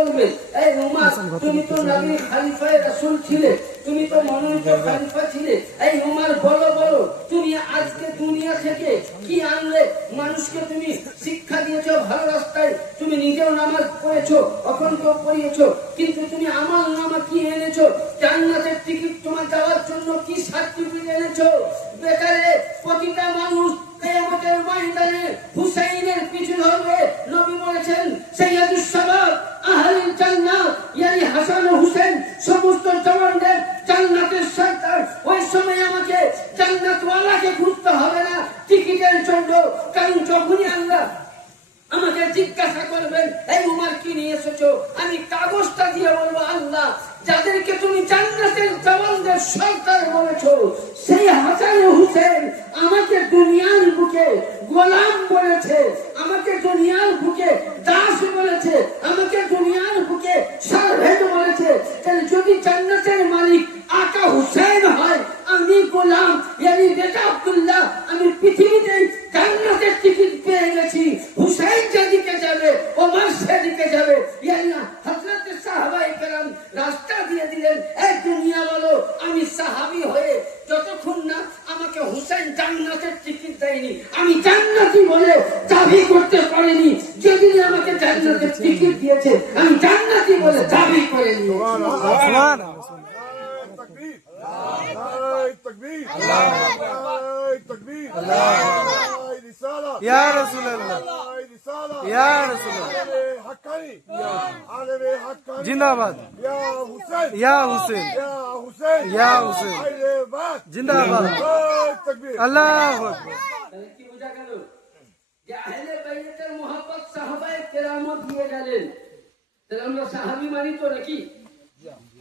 বলবে, এই উমর তুমি তো নবীর খলিফায়ে রাসূল ছিলে, তুমি তো মনোনীত খলিফা ছিলে, এই উমর বলো বলো তুমি আজকে দুনিয়া থেকে কি আনলে? মানুষকে তুমি শিক্ষা দিয়েছো ভালো রাস্তায়, তুমি নিজেও নামাজ পড়েছো, অখণ্ড পড়িয়েছো, কিন্তু তুমি আমল নামা কি এনেছো? জান্নাতের টিকিট তোমার যাওয়ার জন্য কি সার্টিফিকেট এনেছো? বেকারে প্রতিটা মানুষ কিয়ামতের ময়দানে হুসাইনের পিছু ধরবে। নবী বলেছেন সাইয়্যিদুশ শাবাব আহলিল জান্নাহ, ইয়ানি হাসান ও হুসাইন সমস্ত জওয়ানদের জান্নাতের সরদার। ওই সময় আমাকে জান্নাতওয়ালাকে খুঁজতে হবে না টিকিটের জন্য, কারণ যখনই আল্লাহ আমাকে জিজ্ঞাসা করবেন এই উমর কি নিয়ে এসেছো, আমি কাগজটা দিয়ে বলবো আল্লাহ যাদেরকে তুমি জান্নাতের জওয়ানদের সরদার বলেছো সেই হাসান ও হুসেন আমাকে দুনিয়ার বুকে গোলাম বলেছে, আমাকে দুনিয়ার বুকে দাস বলেছে, আমাকে দুনিয়ার বুকে সারভেদ বলেছে। তাহলে যদি জান্নাতের মালিক আকা হুসেন হয়, আমি গোলাম ইয়ানি বেটা আব্দুল্লাহ, আমি পৃথিবীতে জান্নাতের টিকিট পেয়ে গেছি। হুসাইন যেদিকে যাবে ওমর সেদিকে যাবে। ইয়ানি হযরত সাহাবায়ে কেরাম রাস্তা দিয়ে দিলেন। এই দুনিয়া বলো আমি সাহাবী হয়ে যতক্ষণ না আমাকে হুসাইন জান্নাতের টিকিট দেয়নি, আমি জান্নাতি বলে দাবি করতে পারিনি। যেদিন আমাকে জান্নাতের টিকিট দিয়েছে আমি জান্নাতি বলে দাবি করিনি। সুবহানাল্লাহ। التكبير الله التكبير الله رسالة يا رسول الله رسالة يا رسول الله حقاني عالم حقاني जिंदाबाद يا حسين या हुसैन يا حسين या हुसैन जिंदाबाद التكبير अल्लाह अकबर। তাহলে কি বোঝা গেল যে আহলে বাইতের মুহাব্বত সাহাবায়ে কেরামত দিয়ে গেলেন। তাহলে আমরা সাহাবী মানি তো নাকি?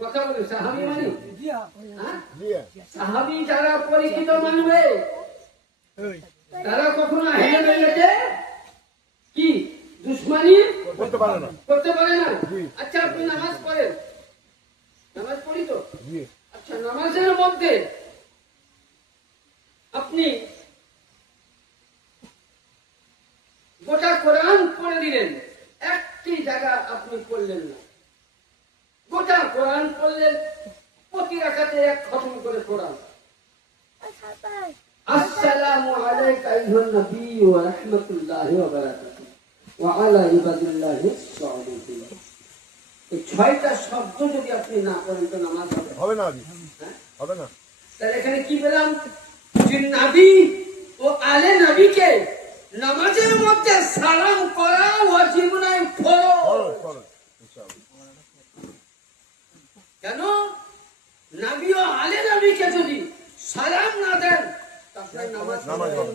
কথা বলে সাহাবী মানি? হ্যাঁ, সাহাবী যারা পরিচিত মানবে তারা কখনো আহলে বাইতে কি দুশমনি করতে পারে না, করতে পারে না। আচ্ছা আপনি নামাজ পড়েন, নামাজ পড়ি তো, আচ্ছা নামাজের মধ্যে আপনি গোটা কোরআন পড়ে দিলেন, একটি জায়গা আপনি পড়লেন না, গোটা কোরআন পড়লেন, প্রতি রাকাতে এক খতম করে কোরআন। আসসালামু আলাইকা আইয়ুহান নবী ওয়া রাহমাতুল্লাহি ওয়া বারাকাতুহু ওয়া আলা ইবাদিল্লাহিস সালিহিন। এই ছয়টা শব্দ যদি আপনি না করেন তো নামাজ হবে না, হ্যাঁ? হবে না। তাহলে এখানে কি পেলাম যে নবী ও আলে নবীকে নামাজের মধ্যে সালাম করা ওয়াজিব নয়, ফরজ। কেন? নবী ও আলে নবীকে যদি সালাম না দেন তাহলে নামাজ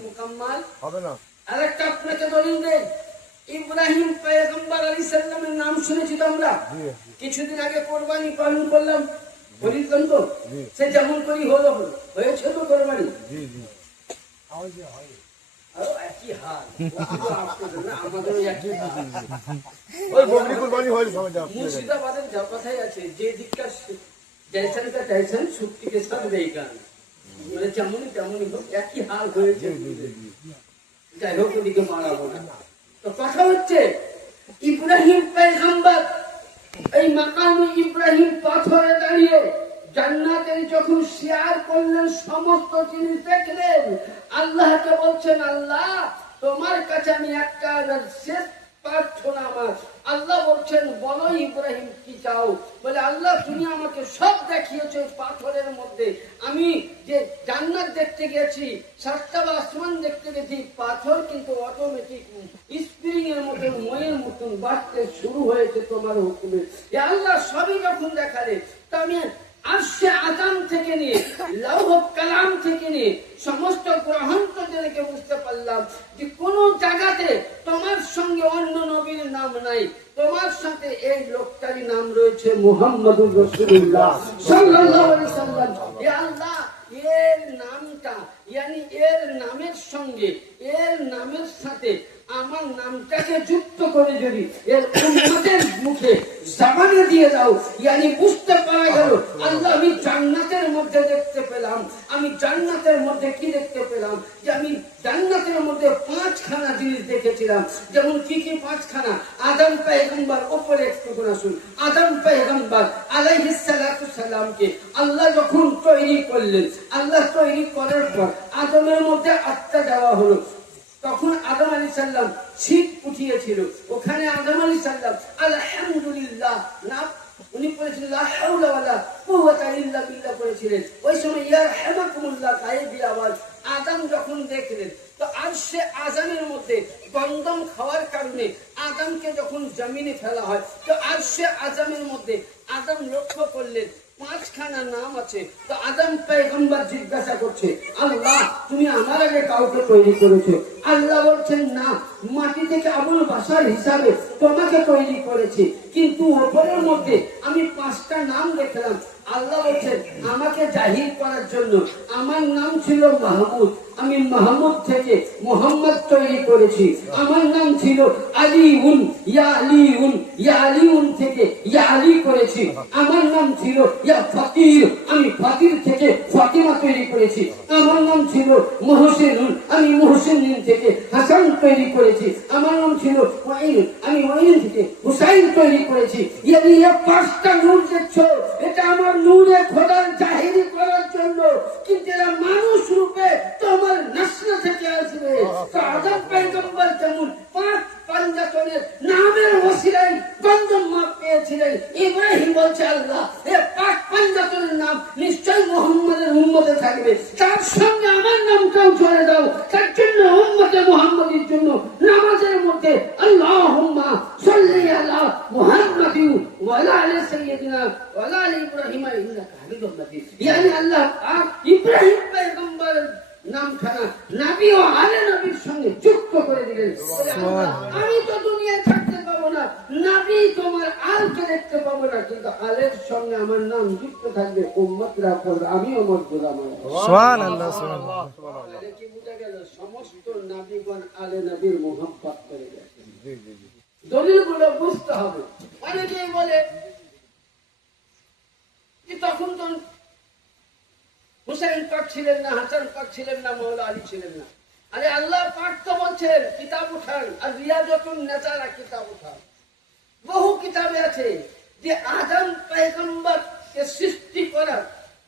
মুকাম্মাল হবে না। আরেকটা আপনাকে দলিল দেই, ইব্রাহিম পয়গম্বর আলাইহিস সালামের নাম শুনেছি তো আমরা, কিছুদিন আগে কুরবানি পালন করলাম, বলিলাম তো সে যেমন করি হলো হয়েছে তো কুরবানি। জি জি একই হাল আমাদের একই হাল। ওই বকরি কুরবানি হয় সবাই যা মুর্শিদাবাদের যা কথাই আছে, যে দিককার জैसन का तैसन छुट्टी के सब देगा, মানে যেমনই তেমনই হোক একই হাল হয়েছে। যাই হোক ওদিকে মারাবো না। তো কথা হচ্ছে ইব্রাহিম পয়গম্বর এই মাকাম ইব্রাহিম পাথরে দাঁড়িয়ে জান্নাতের যখন শেয়ার করলেন, সমস্ত জিনিস দেখলেন, আল্লাহকে বলছেন আল্লাহ তোমার কাছে আমি একটা শেষ প্রার্থনা আমার। আল্লাহ বলছেন বলো ইব্রাহিম কি চাও? বলে আল্লাহ তুমি আমাকে সব দেখিয়েছো পাথরের মধ্যে, আমি যে জান্নাত দেখতে গেছি, সাতটা আসমান দেখতে গেছি, পাথর কিন্তু অটোমেটিক স্প্রিং এর মতন ময়ের মতন বাড়তে শুরু হয়েছে তোমার হুকুমে। আল্লাহ সবই যখন দেখালে তা আমি আরশে আযম থেকে নিয়ে লৌহ কালাম থেকে নিয়ে সমস্ত গ্রন্থদেরকে বুঝতে পারলাম যে কোন জায়গাতে তোমার সঙ্গে অন্য নবীর নাম নাই, তোমার সাথে এই লোকটারই নাম রয়েছে মুহাম্মদুর রাসূলুল্লাহ সাল্লাল্লাহু আলাইহি সাল্লাম। হে আল্লাহ এর নামটা ইয়ানি এর নামের সঙ্গে এর নামের সাথে আমার নামটাকে যুক্ত করে যদি এর উম্মতের মুখে জাবানে দিয়ে দাও, ইয়ানি বুঝতে পারা গেল আল্লাহ আমি জান্নাতের মধ্যে দেখতে পেলাম। আমি জান্নাতের মধ্যে কি দেখতে পেলাম? যে আমি জান্নাতের মধ্যে 5খানা জিনিস দেখেছিলাম। যেমন কি কি 5খানা? আদম পয়গম্বর, উপরে একটু শুন, আদম পয়গম্বর আলাইহিস সালাতু সালামকে আল্লাহ যখন তৈরি করলেন, আল্লাহ তৈরি করার পর আদমের মধ্যে আত্মা দেওয়া হলো। তখন আদম আলাইহিস সালাম ছিট উঠিয়েছিল, ওখানে আদম আলাইহিস সালাম আলহামদুলিল্লাহ না উনি বলেছিলেন লা হাওলা ওয়ালা কুওয়াতা ইল্লা বিল্লাহ করেছিলেন। ওই সময় ইয়ারহামাকুমুল্লাহ গায়েবী আওয়াজ আদম যখন দেখলেন, তো আরশে আযমের মধ্যে গন্ধম খাওয়ার কারণে আদমকে যখন জমিনে ফেলা হয়, তো আরশে আযমের মধ্যে আদম লক্ষ্য করলেন 5খানা নাম আছে। তো আদম পয়গম্বর জিজ্ঞাসা করছে, আল্লাহ তুমি আমার আগে কাউকে তৈরি করেছো? আল্লাহ বলছেন না, মাটি থেকে আবুল বাশার হিসাবে তোমাকে তৈরি করেছি, কিন্তু উপরের মধ্যে আমি 5টা নাম দেখলাম। আল্লাহ বলছেন আমাকে জাহির করার জন্য। আমার নাম ছিল মাহমুদ, আমি মাহমুদ থেকে মোহাম্মদ তৈরি করেছি। আমার নাম ছিল আলিউন, ইয়া আলিউন থেকে ইয়া আলী করেছি। আমার নাম ছিল ইয়া ফাকির, আমি ফাকির থেকে ফাতিমা তৈরি করেছি। আমার নাম ছিল মুহসিনুন, আমি মুহসিন থেকে হাসান তৈরি করেছি। আমার নাম ছিল ওয়াইন, আমি ওয়াইন থেকে হুসাইন তৈরি করেছি। এই 5টা নূর দেখছো, এটা আমার নূরে খোদার জাহিরি করার জন্য, কিন্তু এরা মানুষ রূপে তোমার নসল থেকে আসবে। তো আদম পয়গম্বর যেমন 5 পাঞ্জাতনের নামের ওসিলায় গন্ধম মাপ পেয়েছিলেন, ইব্রাহিম বলছে আল্লাহ এই 5 পাঞ্জাতনের নাম নিশ্চয় মুহাম্মাদের উম্মতে থাকবে, তার সঙ্গে আমার নামটাও জুড়ে দাও। তার জন্য উম্মতে মুহাম্মাদের জন্য নামাজের মধ্যে আল্লাহুম্মা সাল্লি আলা মুহাম্মাদিন ওয়া আলা আলি সাইয়্যিদিনা ওয়া আলা আলি ইব্রাহিম ইন্নাকা হামিদুম মাজিদ। ইয়ানি আল্লাহ পাক ইব্রাহিম পয়গম্বর নামখানা নবী ও আলে নবীর সঙ্গে যুক্ত করে দিলেন। আমি তো দুনিয়ায় থাকতে পাবো না, নবী তোমার আলকে দেখতে পাবো না, কিন্তু আলের সঙ্গে আমার নাম যুক্ত থাকবে। উম্মতরা পড়বে, আমিও মরবো আমার। সুবহানাল্লাহ সুবহানাল্লাহ। কি বুঝা গেল? সমস্ত নবীগণ আলে নবীর মোহাব্বত করে গেছেন। দলিলগুলো বুঝতে হবে। অনেকেই বলে যে তখন তো হুসাইন পাক ছিলেন না, হাসান পাক ছিলেন না, মাওলা আলী ছিলেন না। আরে আল্লাহ পাক তো বলছেন কিতাব উঠান, আর রিয়াজাতুন নেসারা কিতাব উঠান। বহু কিতাবে আছে যে আদম পয়গম্বরকে সৃষ্টি করার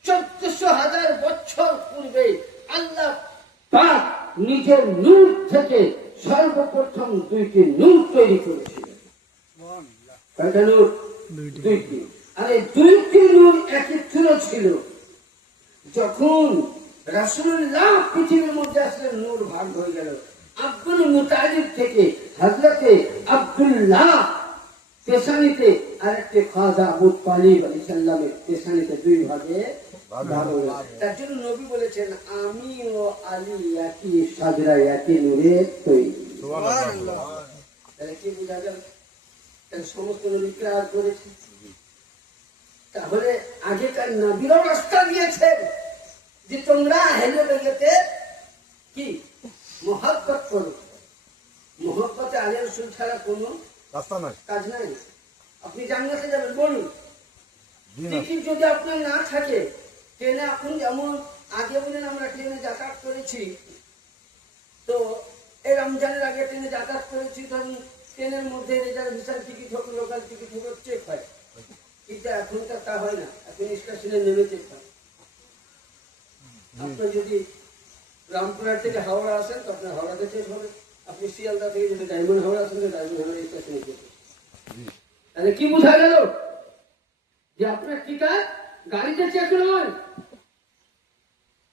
1400,000 বছর পূর্বে আল্লাহ পাক নিজের নূর থেকে সর্বপ্রথম 2টি নূর তৈরি করেছিলেন। কয়টা নূর? 2টি। আর এই 2টি নূর একত্র ছিল। যখন রাসূলুল্লাহ পৃথিবীর মধ্যে আসলেন, নূর ভাগ হয়ে গেল। আব্দুল মুতালিব থেকে হযরতে আব্দুল্লাহ পেশানিতে, আরেকটি খাজা আবু তালিব আলাইহিস সালামের পেশানিতে 2 ভাগে ভাগ হয়ে গেল। তার জন্য নবী বলেছেন আমি ও আলী একই সাজরা একই নূরে তৈরি। সুবহানাল্লাহ। তাহলে কি বুঝা গেল? সমস্ত নবী ইকরার করেছে। তাহলে আগেকার নবীরাও রাস্তা দিয়েছেন যে তোমরা আহলে বাইতে কি মুহাব্বত করো। মুহাব্বতে আলে রাসূল ছাড়া কোনো রাস্তা নাই, কাজ নাই। আপনি জান্নাতে যাবেন বলুন, টিকিট যদি আপনার না থাকে, ট্রেনে এখন যেমন আগে বলেন আমরা ট্রেনে যাতায়াত করেছি, তো এই রমজানের আগে ট্রেনে যাতায়াত করেছি, তখন ট্রেনের মধ্যে রিজার্ভেশন টিকিট হোক, লোকাল টিকিট হোক, চেক হয়। কিন্তু এখনকার তা হয় না, এখন স্টেশনে নেমে চেক হয়। আপনি যদি রামপুরহাট থেকে হাওড়া আসেন তো আপনার হাওড়াতে চেক হবে, আপনি শিয়ালদা থেকে যদি ডায়মন্ড হাওড়া আসেন তো ডায়মন্ড হাওড়া স্টেশনে চেক হবে। তাহলে কি বোঝা গেল? যে আপনার টিকিট গাড়িতে চেক নয়,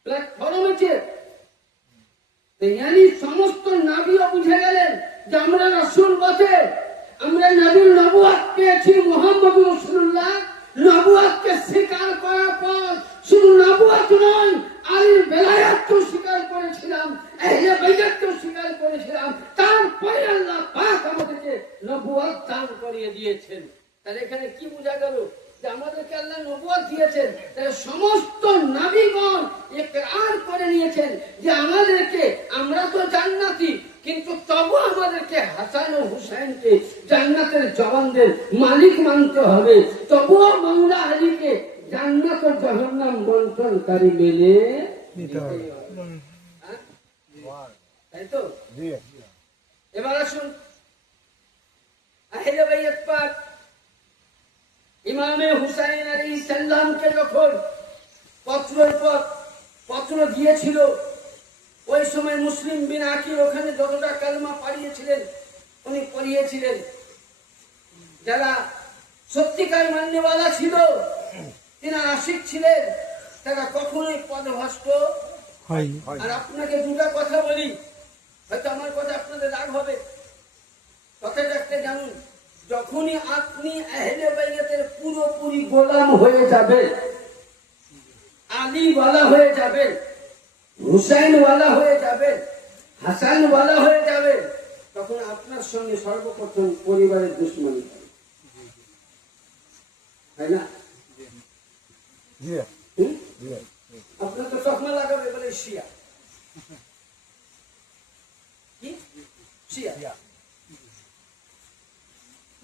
প্ল্যাটফর্মে চেক। সমস্ত নবীও বুঝে গেলেন যে আমরা রাসূল বটে, আমরা নবীর নবুয়ত পেয়েছি। মুহাম্মদ রাসূলুল্লাহ নবুয়তকে স্বীকার করার পর শুধু নবুয়ত নয়, আলীর বেলায়াতও স্বীকার করেছিলাম, আহলে বাইতও স্বীকার করেছিলাম। তারপরে আল্লাহ পাক আমাদেরকে নবুয়ত দান করিয়ে দিয়েছেন। তাহলে এখানে কি বোঝা গেল? যে আমাদেরকে আল্লাহ নবুয়ত দিয়েছেন, তাহলে সমস্ত নবীগণ ইকরার করে নিয়েছেন যে আমাদেরকে, আমরা তো জান্নাতি, কিন্তু তবু আমাদেরকে হাসান ও হুসাইনকে জান্নাতের জওয়ানদের মালিক মানতে হবে। তবুও মাওলা আলীকে জান্নাত ও জাহান্নাম বন্টনকারী মেনে নিতে হবে। হ্যাঁ? তাই তো? জি এবার আসুন আহলে বাইত পাক ইমামে হুসাইন আলাইহিস সালামকে যখন পত্রের পর পত্র দিয়েছিল, ওই সময় মুসলিম বিন আকিল ওখানে যতটা কালমা পাড়িয়েছিলেন উনি পড়িয়েছিলেন। যারা সত্যিকার মান্যওয়ালা ছিল, তিনি আশিক ছিলেন, তারা কখনোই পদভ্রষ্ট। হয়নি। আর আপনাকে দুটা কথা বলি, হয়তো আমার কথা আপনাদের রাগ হবে, কথাটা একটা জানুন, যখনই আপনি আহলে বাইতের পুরোপুরি গোলাম হয়ে যাবেন, আলীওয়ালা হয়ে যাবেন, হুসাইনওয়ালা হয়ে যাবেন, হাসানওয়ালা হয়ে যাবেন, তখন আপনার সঙ্গে সর্বপ্রথম পরিবারের দুশ্মনী হবে, তাই না? জি হুম? জি আপনার তো চশমা লাগাবে বলে শিয়া, কি শিয়া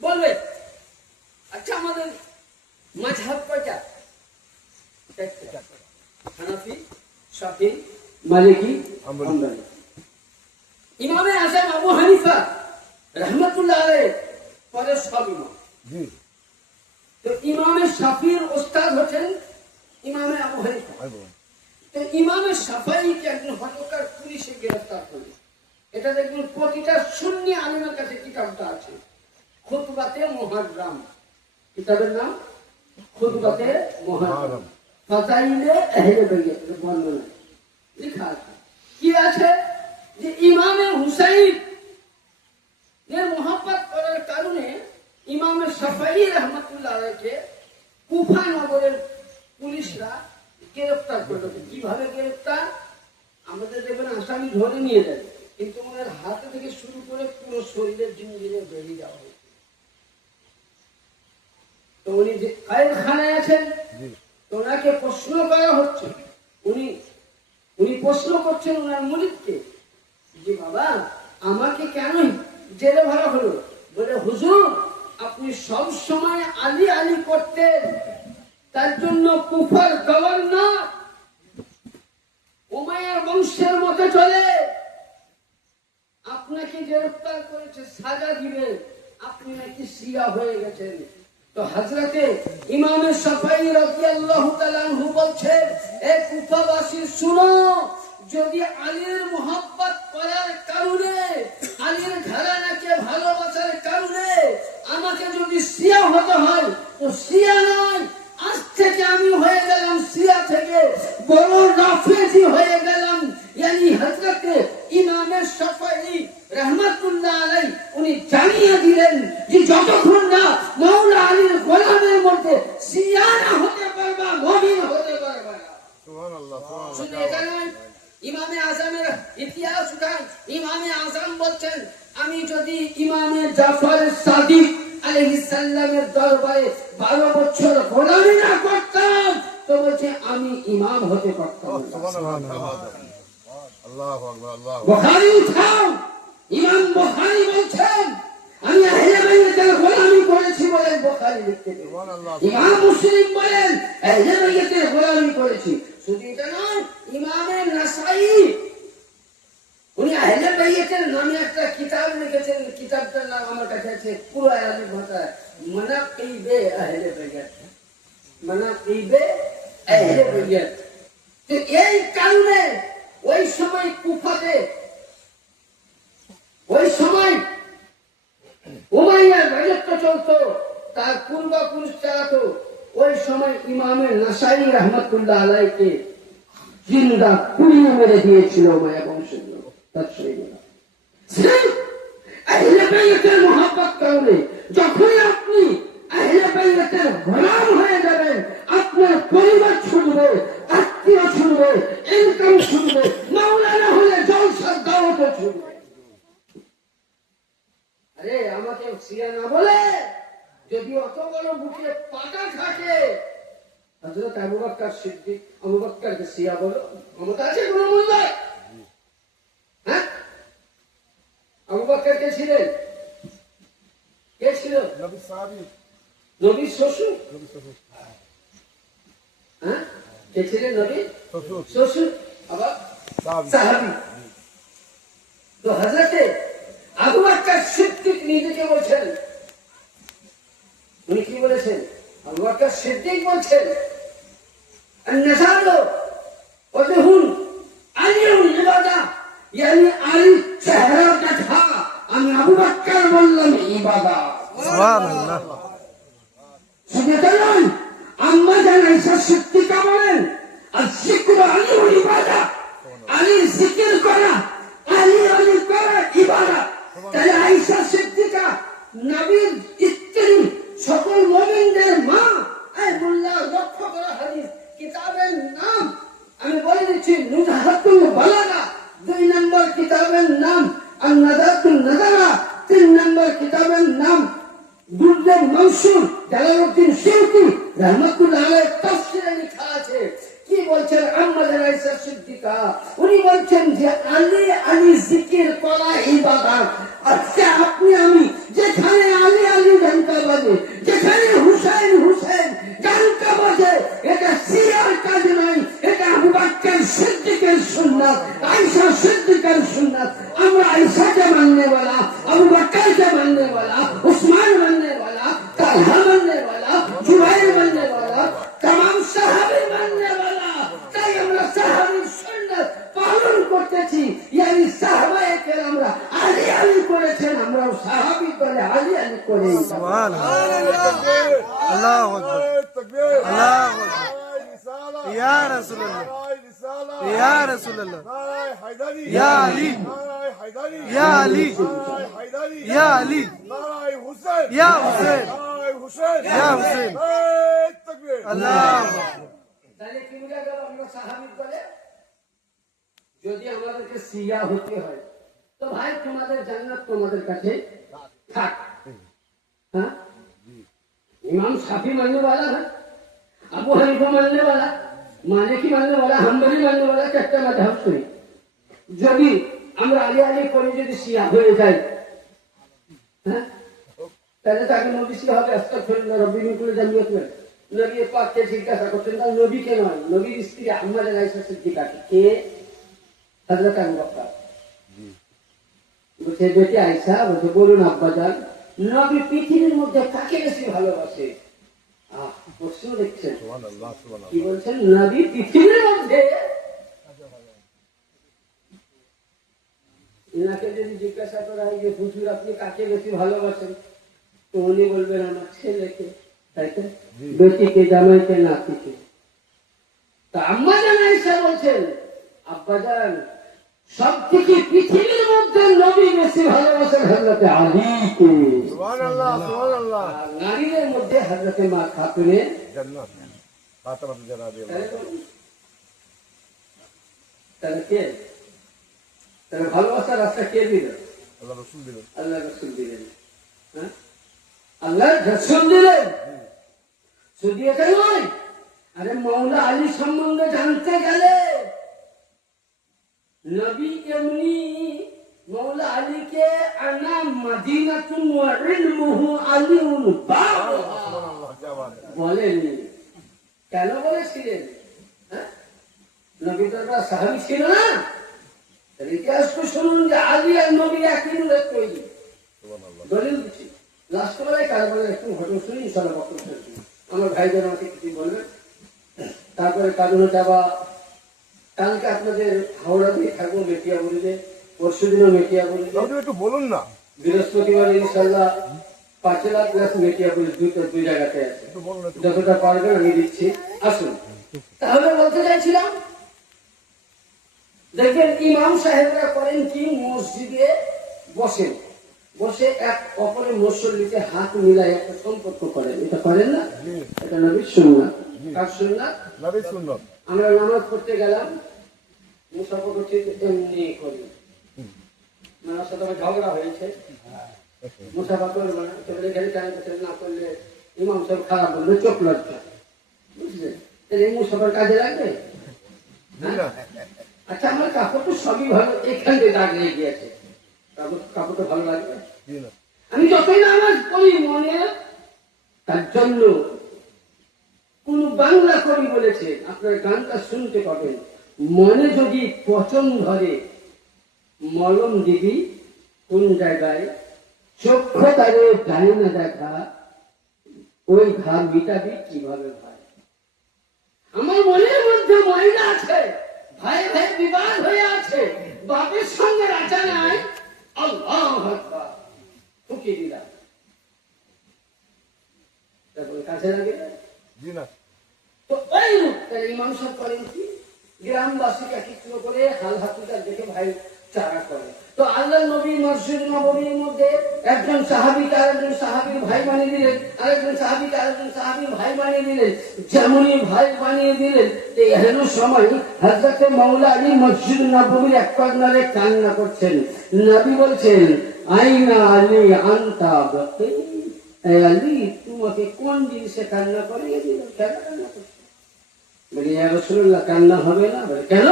বলবে। আচ্ছা, আমাদের মাযহাব কয়টা? চারটা। হানাফি, শাফি, মালিকি, হাম্বলি। ইমামে আযম আবু হানিফা রাহমাতুল্লাহ আলাইহি পরে সব ইমাম। জি তো ইমামে শাফির ওস্তাদ হচ্ছেন ইমামে আবু হানিফা। তো ইমামে শাফিঈকে একজন হত্যকার পুলিশে গ্রেফতার করল। এটা দেখবেন প্রতিটা সুন্নি আলেমের কাছে কিতাবটা আছে, খুতবাতে মুহাররম। কিতাবের নাম খুতবাতে মুহাররম, ফাজাইলে আহলে বাইত বর্ণনা লেখা আছে। কি আছে? যে ইমামে হুসাইন এর মোহাব্বত করার কারণে ইমামে শাফিঈ রাহমাতুল্লাহ আলাইহিকে কুফা নগরের পুলিশরা গ্রেফতার করল। কিভাবে গ্রেফতার? আমাদের দেখবেন আসামি ধরে নিয়ে যায়, কিন্তু ওনার হাতে থেকে শুরু করে পুরো শরীরের জিঞ্জিরে বেরিয়ে যাওয়া হয়েছে। তো উনি যে কায়েলখানায় আছেন, তো ওনাকে প্রশ্ন করা হচ্ছে। উনি প্রশ্ন করছেন ওনার মুরিদকে, যে বাবা আমাকে কেন জেলে ভরা হলো? বলে, হুজুর আপনি সব সময় আলী আলী করতেন, তার জন্য কুফার গভর্নর উমাইয়ার বংশের মতো চলে, আপনাকে গ্রেফতার করেছে, সাজা দিবে, আপনি নাকি শিয়া হয়ে গেছেন। তো হযরতে ইমামে শাফিঈ রাদিয়াল্লাহু তাআলা আনহু বলছেন, এ কুফাবাসী শুনো, যদি আলীর মোহাব্বত করার কারণে, আলীর ঘরানাকে ভালোবাসার কারণে আমাকে যদি শিয়া হতে হয়, তো শিয়া নয়, আজ থেকে আমি হয়ে গেলাম শিয়া থেকে বড় রাফেজি হয়ে গেলাম। ইয়ানি হযরতে ইমামে শাফিঈ রাহমাতুল্লাহ আলাইহি উনি জানিয়ে দিলেন যে যতক্ষণ না মাওলা আলীর গোলামের মধ্যে শিয়া না হতে পারবা, মুমিন হতে পারবা না। সুবহানাল্লাহ শুধু এটা নয়, ইমামে আজমের ইতিহাস উঠায়, ইমামে আজম বলছেন, আমি যদি ইমামে জাফর সাদিক আলাইহিস সালামের দরবারে 12 বছর গোলামি না করতাম, তো বলছে আমি ইমাম হতে পারতাম না। সুবহানাল্লাহ আল্লাহু আকবার আল্লাহু বুখারী উঠাও, ইমাম বুখারী বলছেন আমি আহলে বাইতের গোলামি করেছি বলে বুখারী লিখতে পেরেছি। সুবহানাল্লাহ ইমাম মুসলিম বলেন আহলে বাইতের গোলামি করেছি। শুধু এটা নয়, ইমামে নাসাই উনি আহলে বাইতের নামে একটা কিতাব লিখেছেন। কিতাবটার নাম আমার কাছে আছে, পুরো আরবি ভাষায়, মানাকিবে আহলে বাইত, মানাকিবে আহলে বাইত। তো এই কারণে ওই সময় কুফাতে, ওই সময় উমাইয়ার রাজত্ব চলতো, তার পূর্বপুরুষ চালাতো। ওই সময় ইমামে নাসাই রাহমাতুল্লাহ আলাইহিকে জিন্দা পুড়িয়ে মেরে দিয়েছিল উমাইয়া বংশের লোক। তার সৈন্যরা আহলে বাইতের মোহাব্বত কারণে যখন আপনি আহলে বাইতের গোলাম হয়ে যাবেন, আপনার পরিবার ছুটবে, আত্মীয় ছুটবে, ইনকাম ছুটবে, মাওলানা হলে জলসার দাওয়াতও ছুটবে। আরে আমাকে শিয়া না বলে, যদি অত বড় বুকে পাটা থাকে, হযরত আবু বকর সিদ্দিক, আবু বকরকে শিয়া বলো, ক্ষমতা আছে কোনো মূল্য? হ্যাঁ, বকর কে ছিলেন? কে ছিল? নবী সাহাবী, নবীর শ্বশুর। নবী শ্বশুর, হ্যাঁ, কে ছিলেন? নবীর শ্বশুর, শ্বশুর, আবার সাহাবী। সাহাবী। তো হযরতে আবু বকর সিদ্দিক নিজেকে বলছেন, উনি কি বলেছেন? আবু বকর সিদ্দিক বলছেন, النزال ودهن علي العبادة يعني علي চেহারা দেখা আমি আবু বকর বললাম ইবাদত। সুবহানাল্লাহ। শুধু তাই নয়, আম্মা জান আয়েশা সিদ্দিকা বলেন আর জিক্র আলী ইবাদত, আলীর জিকির করা, আলী আলী করা ইবাদত। তাই আয়েশা সিদ্দিকা নবীর স্ত্রী, সকল মুমিনদের মা। এই মোল্লা লক্ষ্য করা হাদিস কিতাবের নাম আমি বলে দিচ্ছি, নুজহাতুল বালাগা 2 নম্বর কিতাবের নাম, আর নাজাতুন নাজারা 3 নম্বর কিতাবের নাম, দুর্রে মনসুর জালালউদ্দিন সিউতি রহমাতুল্লাহ আলাইহি তাফসীরে লেখা আছে। কি বলছেন আম্মা জান আয়েশা সিদ্দিকা? উনি বলছেন যে আলী আলী জিকির করা ইবাদত। আজকে আপনি আমি যেখানে আলী আলী ঘন্টা বাজে, যেখানে হুসাইন হুসাইন ঘন্টা বাজে, এটা শিয়ার কাজ নয়, এটা আবু বকর সিদ্দিকের সুন্নাত, আয়েশা সিদ্দিকার সুন্নাত। আমরা আয়েশাকে মানने वाला, अबू बकर के मानने वाला, उस्मान मानने वाला, तलहा मानने वाला, जुबैर मानने वाला, तमाम साहाबी मानने वाला। তাই আমরা সাহাবীর সুন্নাত পালন করতেছি। ইয়ানি সাহাবায়ে কেরামরা আলী আলী করেছেন, আমরাও সাহাবী করে আলী আলী করি। সুবহানাল্লাহ। আল্লাহু আকবার। তাকবীর, আল্লাহু আকবার। নারায়ে রিসালাত, ইয়া রাসূলুল্লাহ, নারায়ে রিসালাত, ইয়া রাসূলুল্লাহ, নারায়ে হায়দারি, ইয়া আলী, নারায়ে হায়দারি, ইয়া আলী, নারায়ে হায়দারি, ইয়া আলী, নারায়ে হুসাইন, ইয়া হুসেন, নারায়ে হুসাইন, ইয়া হুসেন। নারায়ে তাকবীর। আল্লাহু আকবার। তাহলে কি বুঝা গেল আমরা সাহাবী বলে? যদি আমাদেরকে শিয়া হতে হয় তো ভাই তোমাদের জান্নাত তোমাদের কাছে থাক। হ্যাঁ, इमाम शाफी मानने वाला है, अबू हनीफा मानने वाला, मालिकी मानने वाला, हम्बली मानने वाला, चारटा मजहब শুনি। যদি আমরা আলী আলী করে যদি শিয়া হয়ে যাই, হ্যাঁ, তাহলে তাকে নবী শিয়া হবে। আস্তাগফিরুল্লাহ রাব্বি মিন কুল্লি যামবিন। নবী পাককে জিজ্ঞাসা করতেন, তাহলে নবী কে নয়? নবীর স্ত্রী আম্মা জান আয়েশা সিদ্দিকা কে? হযরত আবু বকর। বলছে বেটি আয়েশা, বলছে বলুন আব্বা জান, নবী পৃথিবীর মধ্যে কাকে বেশি ভালোবাসে? প্রশ্ন দেখছেন, সুবহানাল্লাহ, সুবহানাল্লাহ। কি বলছেন? নবী পৃথিবীর মধ্যে। এনাকে যদি জিজ্ঞাসা করা হয় যে হুজুর আপনি কাকে বেশি ভালোবাসেন, তো উনি বলবেন আমার ছেলেকে, তাই তো, বেটিকে, জামাইকে, নাতিকে। তা আম্মা জান আয়েশা বলছেন আব্বাজান সব থেকে পৃথিবীর মধ্যে নবী বেশি ভালোবাসেন হযরত আলীকে। সুবহানাল্লাহ, সুবহানাল্লাহ। আর নারীদের মধ্যে হযরত মা খাতুনে জান্নাত, ফাতেমা জানাবি। তাহলে কে? তাহলে ভালোবাসার রাস্তা কে দিল? আল্লাহ রাসূল দিলেন। আল্লাহ রাসূল দিলেন। হ্যাঁ, আল্লাহ রাসূল দিলেন। শুধু এটাই নয়, আরে মাওলা আলী সম্বন্ধে জানতে গেলে নবী এমনি মাওলা আলীকে আনা মদিনাতুন ওয়া ইলমুহু আলিউন বাবুহা সুবহানাল্লাহ, যা বাত। বলেননি। কেন বলেছিলেন? হ্যাঁ, নবী তো সাহাবী ছিল না। তাহলে ইতিহাস তো শুনুন যে আলী আর নবী একই উল্লেখ তৈরি। সুবহানাল্লাহ। দলিল দিচ্ছি। লাস্ট বেলায় কার বলে একটু ঘটনা শুনি, ইনশাআল্লাহ বক্তব্য শেষ করি। আমার ভাইদের আমাকে কিছু বলবেন, তারপরে কাজল যাবা। কালকে আপনাদের হাওড়া দিয়ে থাকবো মেটিয়াবুড়িতে, পরশু দিনও মেটিয়াবুড়িতে, আপনি একটু বলুন না, বৃহস্পতিবার ইনশাআল্লাহ 5 লাখ প্লাস মেটিয়াবুড়ি, দুই জায়গাতে আছে। একটু বলুন, একটু যতটা পারবেন আমি দিচ্ছি, আসুন। তাহলে বলতে চাইছিলাম, দেখেন ইমাম সাহেবরা করেন কি, মসজিদে বসেন, বসে এক অপরের মুসল্লিতে হাত মিলাই একটা সম্পর্ক করেন। এটা করেন না? এটা নবীর সুন্নাত। কার সুন্নাত? নবী সুন্নাত। আমরা নামাজ পড়তে গেলাম, মুসাফা করছি, এমনি করি। আমার সাথে আমার ঝগড়া হয়েছে, মুসাফা করবো না, তবে এখানে টাইম না করলে ইমাম সাহেব খারাপ বলবে, চোখ লজ্জা, বুঝলেন? তাহলে এই মুসাফার কাজে লাগবে? জি না। আচ্ছা, আমার কাপড় তো সবই ভালো, এখান থেকে দাগ লেগে গিয়েছে, কাপড়টা ভালো লাগবে? জি না। আমি যতই নামাজ পড়ি মনে, তার জন্য কোন বাংলা কবি বলেছে, আপনার গানটা শুনতে পাবেন, মনে যদি পচন ধরে মলম দিবি কোন জায়গায়, চক্ষু তারে যায় না দেখা, ওই ঘা মিটাবি কিভাবে ভাই? আমার মনের মধ্যে মহিলা আছে, ভাই ভাই বিবাদ হয়ে আছে, বাপের সঙ্গে রাজা নাই, আল্লাহু আকবার ফুঁকি দিলাম, তারপরে কাছে লাগে। জি না। তো ওই ইমাম সাহেব করেন কি, গ্রামবাসীকে একত্র করে হাল হাতুটা দেখে ভাই চারা করে। তো আল্লাহ নবী মসজিদ নববীর মধ্যে একজন সাহাবীকে আরেকজন সাহাবীর ভাই বানিয়ে দিলেন, আরেকজন সাহাবীকে আরেকজন সাহাবীর ভাই বানিয়ে দিলেন। যেমনই ভাই বানিয়ে দিলেন, এই হেন সময় হযরত মাওলা আলী মসজিদ নববীর এক কর্নারে কান্না করছেন। নবী বলছেন, আইনা আলী আনতা বাকি, এই আলী তোমাকে কোন জিনিসে কান্না করিয়ে দিল, কেন কান্না করছো? বলে ইয়া রাসূলুল্লাহ কান্না হবে না। বলে কেন?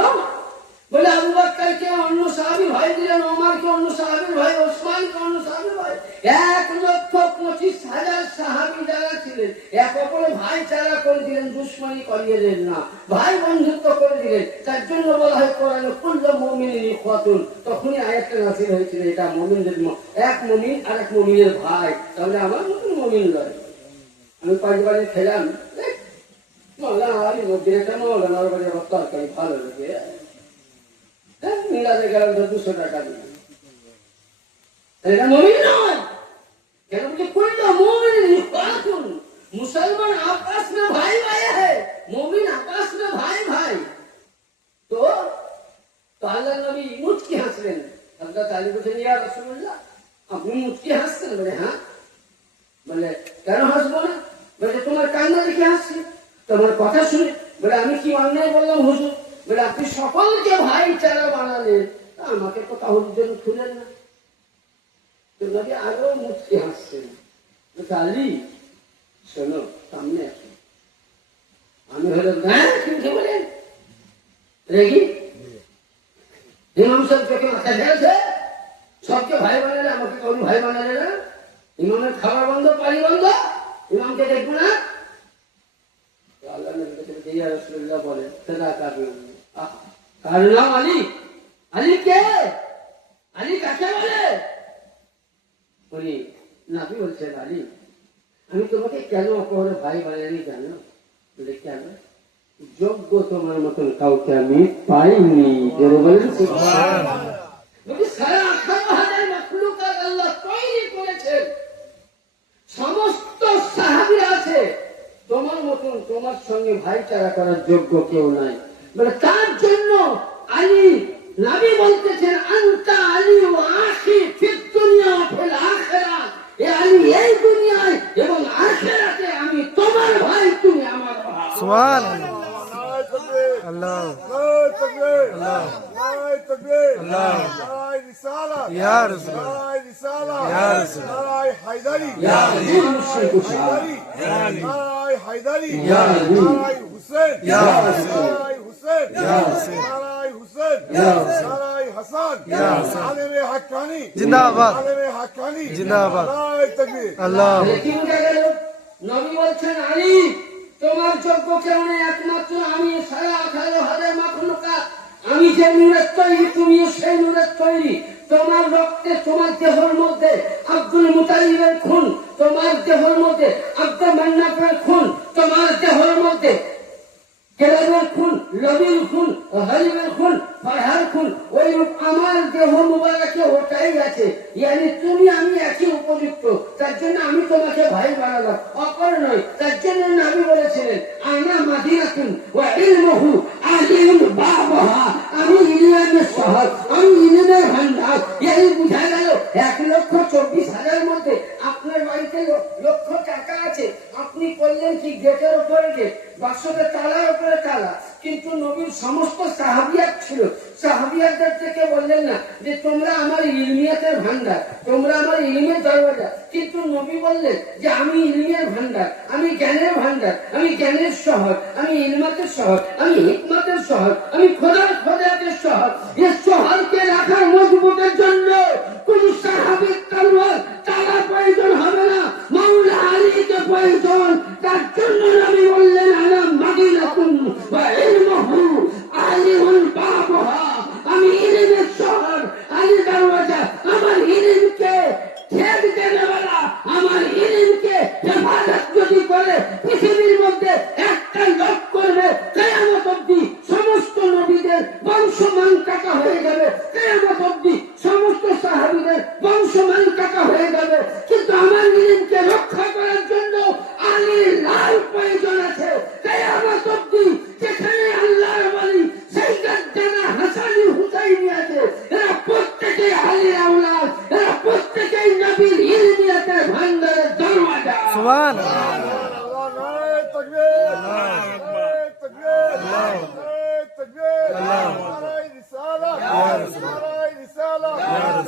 বলে আবু বকরকে অন্য সাহাবীর ভাই দিলেন, ওমরকে অন্য সাহাবীর ভাই, ওসমানকে অন্য সাহাবীর ভাই, 1,25,000 সাহাবী যারা ছিলেন এক অপরের ভাইচারা করে দিলেন, দুশমনি করিয়ে দিলেন না, ভাই বন্ধুত্ব করে দিলেন। তার জন্য বলা হয় কোরআনে কুল্লু মুমিনিন ইখওয়াতুন, তখনই আয়াতটা নাযিল হয়েছিল, এটা মুমিনদের এক মুমিন আর এক মুমিনের ভাই, তাহলে আমার মতন মুমিন নয়। আমি পাঁচবারে খেলাম মৌলানা আলী মসজিদে, মৌলানার বাড়ি আবার তরকারি ভালো লাগে, মিলাদে গেলাম 200 টাকা দিলাম, এটা মুমিন নয়। কেন বলছে কুল্লু মুমিনিন ইখওয়াতুন, মুসলমান आपस में भाई भाई है, मुमिन आपस में भाई भाई। तो আল্লাহ নবী মুচকি হাসলেন। হযরত আলী বলেন, ইয়া রাসূলুল্লাহ আপনি মুচকি হাসছেন? বলে হ্যাঁ। বলে কেন হাসবো না? বলে তোমার কান্না দেখে হাসছি, তোমার কথা শুনে। বলে আমি কি অন্যায় বললাম হুজুর? বলে আপনি সকলকে ভাইচারা বানালেন, আমাকে তো কারোর জন্য খুলেন না। তো নবী আরো মুচকি হাসছেন। আলী শোনো, সামনে আসো। আমি হলো কি বলেন রেগি? ইমাম সাহেব তোকে মাথা ফেলছে, সবকে ভাই বানালে, আমাকে কারোর ভাই বানালে না। ইমামের খাবার বন্ধ, পানি বন্ধ, ইমামকে দেখবো না। আল্লাহ নবী বলেন, ইয়া রাসূলুল্লাহ বলেন সাদা কাবি, কার নাম আলী? আলী কে? আলী কাকে বলে? বলি নবী বলছেন, আলী আমি তোমাকে কেন অপরে ভাই বানাইনি জানো? বলে কেন? যোগ্য তোমার মতন কাউকে আমি পাইনি। বলেন সুবহানাল্লাহ। বলি সারা 18,000 মাখলুকাত আল্লাহ তৈরি করেছেন, সমস্ত সাহাবীরা আছে, তোমার মতন তোমার সঙ্গে ভাইচারা করার যোগ্য কেউ নাই। বলে তার জন্য আলী নবী বলতেছেন, আনতা আলী ওয়া আখি ফিদ দুনিয়া ওয়া ফিল আখিরাত, এ আলী এই দুনিয়ায় এবং আখিরাতে আমি তোমার ভাই, তুমি আমার ভাই। সুবহানাল্লাহ। আল্লাহ আল্লাহ তাকবীর, আল্লাহ নারায়ে রিসালাত, ইয়া রাসূলুল্লাহ, নারায়ে রিসালাত, ইয়া রাসূলুল্লাহ, নারায়ে হায়দারি, ইয়া আলী মুশরিক হায়দারি, নারায়ে হায়দারি, ইয়া আলী, নারায়ে হুসেন, ইয়া রাসূল, নারায়ে হুসেন, ইয়া হুসেন, নারায়ে হুসেন, ইয়া হুসেন, নারায়ে হাসান, ইয়া হাসান, আলেমে হাক্কানি জিন্দাবাদ, আলেমে হাক্কানি জিন্দাবাদ, নারায়ে তাকবীর। আল্লাহ কি বুঝা গেল? নবী বলছেন, আলী তোমার যোগ্য কেউ নেই, একমাত্র আমি। সারা 18,000 মাখলুকাত, আমি যে নূরের তৈরি, তুমিও সেই নূরের তৈরি। তোমার রক্তে, তোমার দেহের মধ্যে আব্দুল মুতালিবের খুন, তোমার দেহের মধ্যে আব্দুল মান্নাফের খুন, তোমার দেহের মধ্যে কেলাবের খুন, লবির খুন, হালিমের খুন, ফারহার খুন, ওই আমার দেহ মুবারকে ওটাই আছে। ইয়ানি তুমি আমি একই উপযুক্ত, তার জন্য আমি তোমাকে ভাই বানালাম, অপর নয়। তার জন্য নবী বলেছিলেন, আনা মাদিনাতুন ওয়া ইলমুহু আলিউন বাবাহা, আমি ইলমের শহর, আমি ইলমের ভান্ডার। ইয়ানি বুঝা গেল 1,24,000 মধ্যে আপনার বাড়িতে লক্ষ টাকা আছে, আপনি করলেন কি গেটের উপরে গেট, বাক্সতে তালার উপরে তালা, কিন্তু নবীর সমস্ত সাহাবিয়াত ছিল। সাহাবিয়াতদের থেকে বললেন না যে তোমরা আমার ইলমিয়াতের ভান্ডার, তোমরা আমার ইলমের দরওয়াজা, কিন্তু নবী বললেন যে আমি ইলমের ভান্ডার, আমি জ্ঞানের ভান্ডার, আমি জ্ঞানের শহর, আমি ইলমাতের শহর, আমি হিকমতের শহর, আমি খোদায়াতের শহর। এই শহরকে রাখার মজবুতের জন্য কোন সাহাবীর তলোয়ার তারা প্রয়োজন হবে না, মাওলা আলীকে প্রয়োজন। তার জন্য নবী বললেন আনা মাদিনাতুন ওয়া ইলমুহু আলিউল বাবুহা, আমি ইলমের শহর, আলী দরওয়াজা। আমার ইলমকে ছেদ দেনেওয়ালা, আমার ইলমকে হেফাজত যদি করে পৃথিবীর মধ্যে একটা লোক করবে, কিয়ামত অবধি সমস্ত নবীদের বংশমান কাটা হয়ে যাবে, কিয়ামত অবধি সমস্ত সাহাবীদের বংশমান কাটা হয়ে যাবে। কিন্তু আমার ইলমকে রক্ষা করার জন্য আলীর লাল প্রয়োজন আছে। কিয়ামত অবধি যেখানে আল্লাহর ওয়ালি সাইয়্যিদনা হাসান হুসাইনি আছে, এরা প্রত্যেকেই আলীর আওলাদ, এরা প্রত্যেকেই নবীর ইলমিয়াতের ভান্ডারের দরওয়াজা। সুবহানাল্লাহ। नारे तकबीर, नारे तकबीर, नारे तकबीर, नारे रिसाला, नारे रिसाला,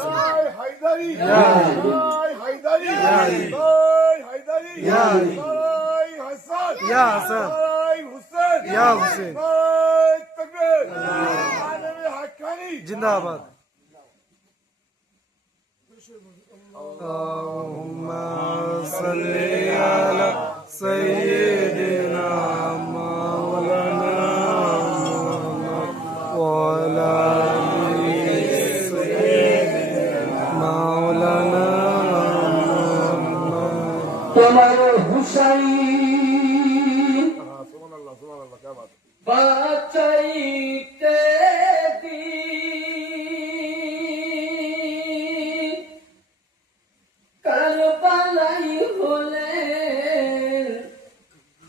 नारे हैदरी, नारे हैदरी, नारे हैदरी, नारे हसन, या हसन, नारे हुसैन, या हुसैन, नारे तकबीर, नारे हक्कानी जिंदाबाद। अल्लाहुम्मा सल्ली अला सय्यिदिना मौलाना मुहम्मद व अला आलि सय्यिदिना मौलाना मुहम्मद। তোমার হুসাইন सुभान अल्लाह क्या बात है। বাঁচাইতে দিন কারবালাই হলেন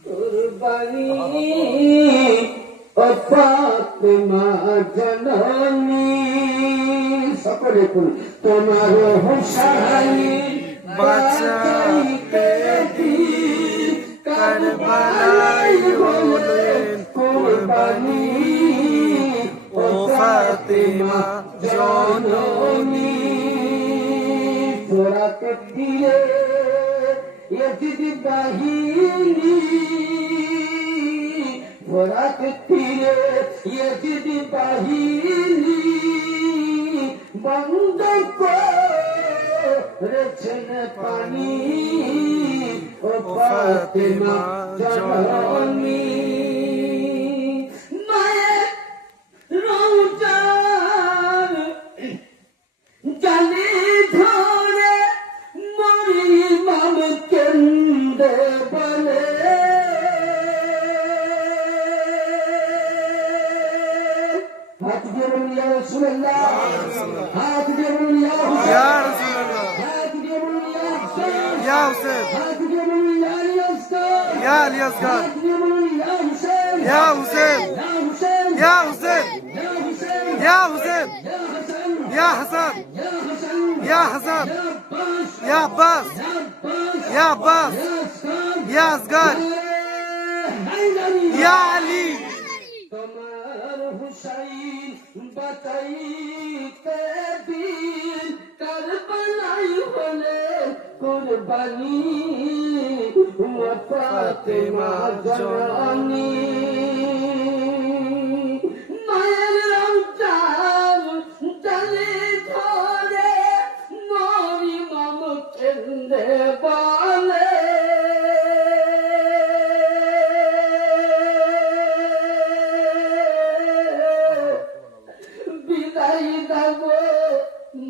কুরবানি, ও ফাতেমা জননী। সকলে বলুন, তোমার হুসাইন বাঁচাইতে দিন কারবালাই হলেন কুরবানি, ও ফাতেমা জননী। ফোরাতে তীরে ইয়াজিদ বাহিনী, ফোরাতে তীরে ইয়াজিদ বাহিনী বন্ধ করেছেন পানি, ও ফাতেমা জননী। মায়ের রওজার জানে ধরে মরি ইমাম কেন্দে বলে, হাত দিয়ে বলুন ইয়া রাসূলুল্লাহ, হাত দিয়ে বলুন ইয়া या হুসাইন, रसूल अल्लाह, হাত দিয়ে বলুন ইয়া হুসাইন, या हुसैन, হাত দিয়ে বলুন ইয়া আলী আসগর, या अली असगर, হাত দিয়ে বলুন ইয়া হুসাইন, या हुसैन, ইয়া হুসাইন, या हुसैन, ইয়া হুসাইন, या ইয়া हुसैन, হাসান, या हसन, ইয়া হাসান, या हसन, ইয়া या আব্বাস, अब्बास, ইয়া আব্বাস, या अब्बास, ইয়া আসগর, या असगर, হায়দারি, या अली। তোমার হুসাইন বাঁচাইতে দিন কারবালাই হলেন কুরবানি, ও ফাতেমা জননী। মায়ের রওজার জালে ধরে মরি মাম কেন্দে বলে, বিদায় দেব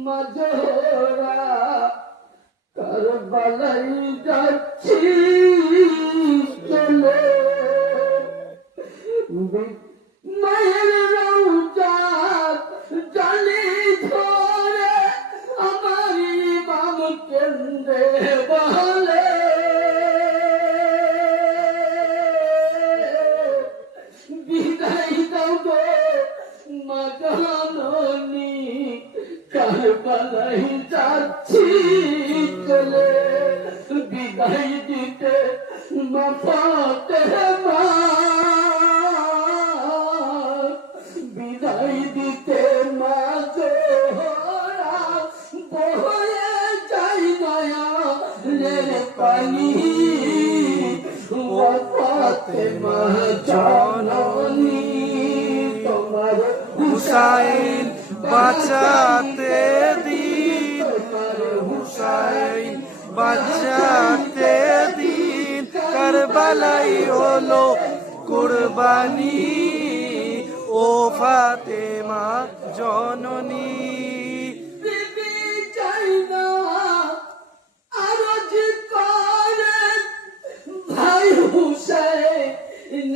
মাজরা কারবালাই যাচ্ছি চলে। মায়ের রওজার জালে ধরে আমার ইমাম কেন্দে বলে, বিদায় দেব মাজননী কারবালাই যাচ্ছি চলে। বিদায় দিতে মা ফাতেমা জননী ও ফাতেমা জননী তোমার হুসাইন বাঁচাতে দিন, হুসাইন বাঁচাতে দিন, কারবালাই হলো কুরবানি ও ফাতেমা জননী। বিবি চাইনা আরজ করে ভাই হুসাইন